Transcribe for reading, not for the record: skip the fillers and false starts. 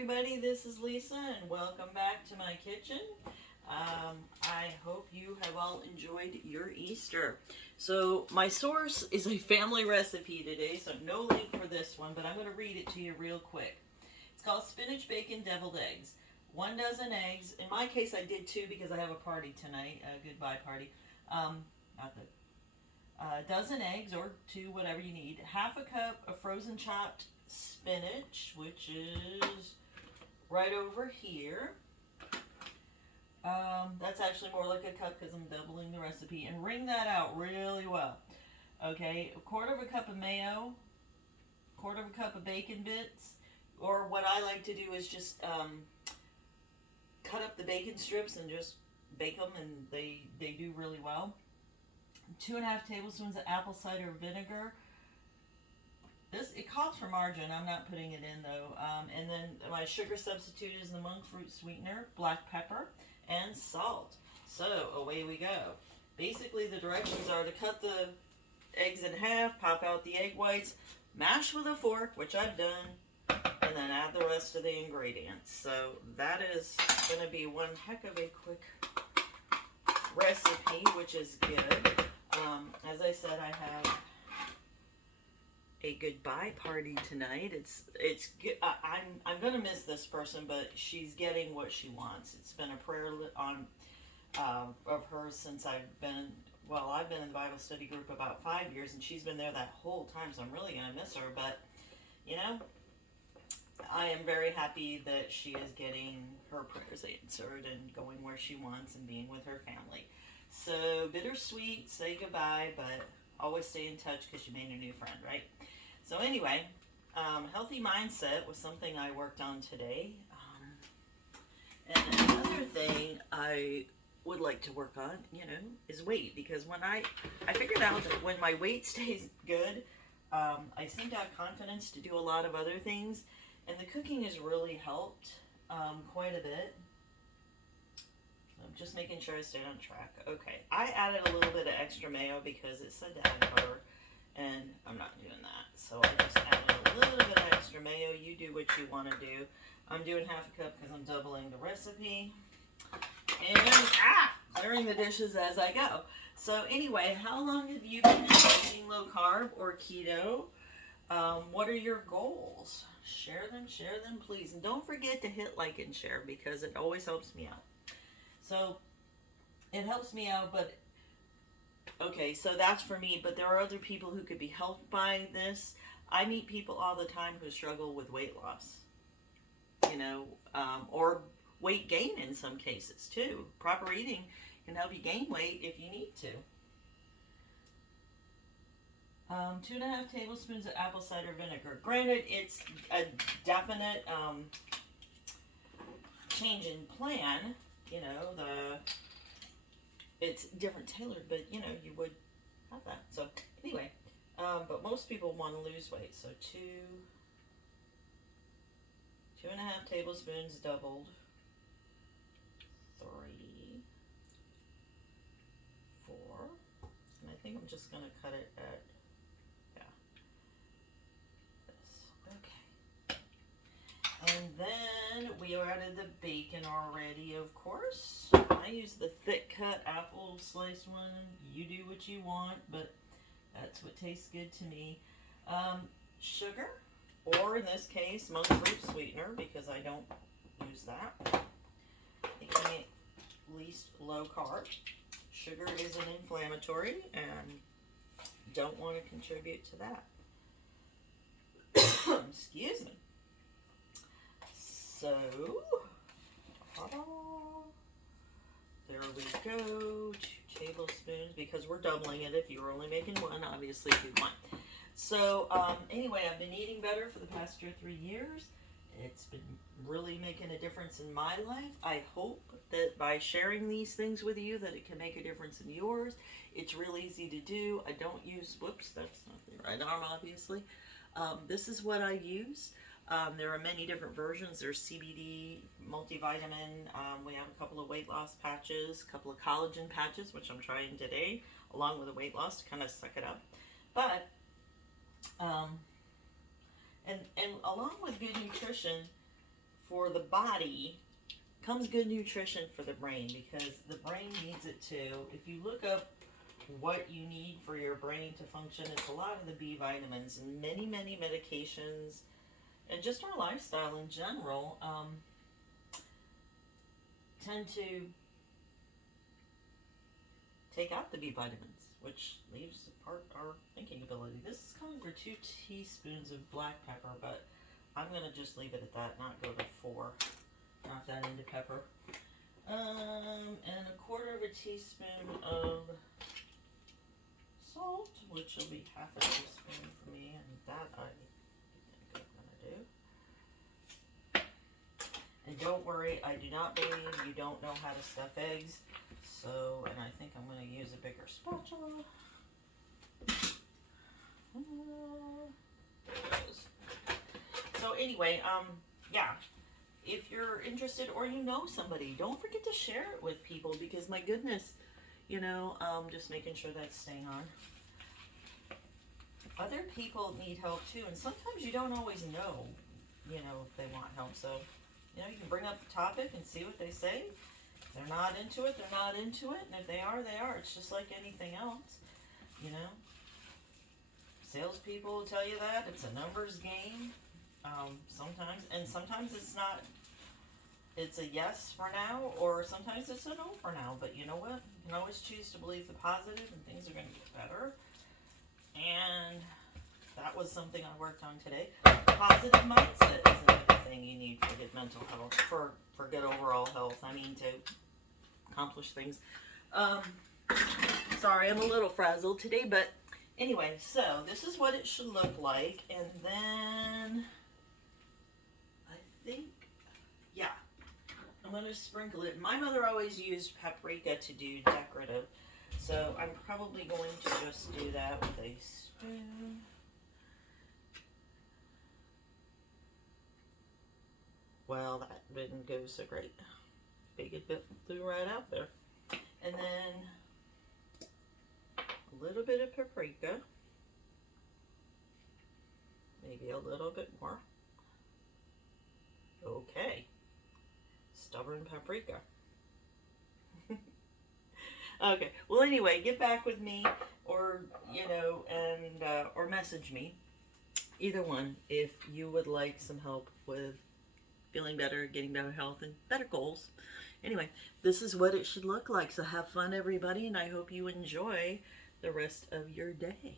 everybody, this is Lisa and welcome back to my kitchen. I hope you have all enjoyed your Easter. So my source is a family recipe today, so no link for this one, but I'm going to read it to you real quick. It's called spinach bacon deviled eggs. 1 dozen eggs. In my case I did 2 because I have a party tonight, a goodbye party. Not the dozen eggs, or 2, whatever you need. Half a cup of frozen chopped spinach, which is right over here. That's actually more like a cup because I'm doubling the recipe. And wring that out really well. Okay, 1/4 cup of mayo, 1/4 cup of bacon bits, or what I like to do is just cut up the bacon strips and just bake them, and they do really well. 2½ tablespoons of apple cider vinegar. It calls for margarine. I'm not putting it in though. And then my sugar substitute is the monk fruit sweetener, black pepper, and salt. So away we go. Basically the directions are to cut the eggs in half, pop out the egg whites, mash with a fork, which I've done, and then add the rest of the ingredients. So that is going to be one heck of a quick recipe, which is good. As I said, I have a goodbye party tonight. It's good. I'm gonna miss this person, but she's getting what she wants. It's been a prayer on of hers since I've been in the Bible study group about 5 years, and she's been there that whole time. So I'm really gonna miss her. But you know, I am very happy that she is getting her prayers answered and going where she wants and being with her family. So bittersweet, say goodbye, but always stay in touch because you made a new friend, right? So anyway, healthy mindset was something I worked on today. And another thing I would like to work on, is weight. Because when I figured out that when my weight stays good, I seem to have confidence to do a lot of other things. And the cooking has really helped quite a bit. I'm just making sure I stay on track. Okay, I added a little bit of extra mayo because it said to add butter, and I'm not doing that. So I just added a little bit of extra mayo. You do what you want to do. I'm doing half a cup because I'm doubling the recipe. And, clearing the dishes as I go. So anyway, how long have you been eating low carb or keto? What are your goals? Share them, please. And don't forget to hit like and share because it always helps me out. So it helps me out, but okay, so that's for me, but there are other people who could be helped by this. I meet people all the time who struggle with weight loss, or weight gain in some cases too. Proper eating can help you gain weight if you need to. 2½ tablespoons of apple cider vinegar. Granted, it's a definite change in plan. It's different tailored, but you would have that. So anyway, but most people want to lose weight. So 2.5 tablespoons doubled. 3, 4, and I think I'm just going to cut it at, this. Okay. And then we added the bacon already, of course. I use the thick cut apple slice one. You do what you want, but that's what tastes good to me. Sugar, or in this case, monk fruit sweetener, because I don't use that. At least low carb. Sugar is an inflammatory, and don't want to contribute to that. Excuse me. So, there we go. 2 tablespoons, because we're doubling it. If you were only making 1, obviously do 1. So, anyway, I've been eating better for the past 2 or 3 years. It's been really making a difference in my life. I hope that by sharing these things with you that it can make a difference in yours. It's real easy to do. I don't use, whoops, that's not the right arm, obviously. This is what I use. There are many different versions. There's CBD, multivitamin. We have a couple of weight loss patches, a couple of collagen patches, which I'm trying today, along with the weight loss to kind of suck it up. But, and along with good nutrition, for the body comes good nutrition for the brain, because the brain needs it too. If you look up what you need for your brain to function, it's a lot of the B vitamins, and many medications, and just our lifestyle in general tend to take out the B vitamins, which leaves apart our thinking ability. This is calling for 2 teaspoons of black pepper, but I'm going to just leave it at that, not go to 4. Not that into pepper. And 1/4 of a teaspoon of salt, which will be 1/2 a teaspoon for me, and that I think I'm going to do. And don't worry, I do not believe you don't know how to stuff eggs. So, and I think I'm going to use a bigger spatula. There it is. So anyway, yeah. If you're interested or you know somebody, don't forget to share it with people, because my goodness, you know, just making sure that's staying on. Other people need help too, and sometimes you don't always know, you know, if they want help. So, you know, you can bring up the topic and see what they say. If they're not into it, they're not into it, and if they are, they are. It's just like anything else, you know. Salespeople will tell you that it's a numbers game. Sometimes, and sometimes it's not. It's a yes for now, or sometimes it's a no for now. But you know what? You can always choose to believe the positive, and things are going to get better. And that was something I worked on today. Positive mindset is another thing you need for good mental health, for good overall health. I mean, to accomplish things. Sorry, I'm a little frazzled today, but anyway, so this is what it should look like. And then I think, yeah, I'm going to sprinkle it. My mother always used paprika to do decorative, so I'm probably going to just do that with a spoon. Well, that didn't go so great. Big bit flew right out there. And then a little bit of paprika. Maybe a little bit more. Okay. Stubborn paprika. Okay. Well, anyway, get back with me, or, you know, and, or message me. Either one, if you would like some help with feeling better, getting better health, and better goals. Anyway, this is what it should look like. So have fun, everybody, and I hope you enjoy the rest of your day.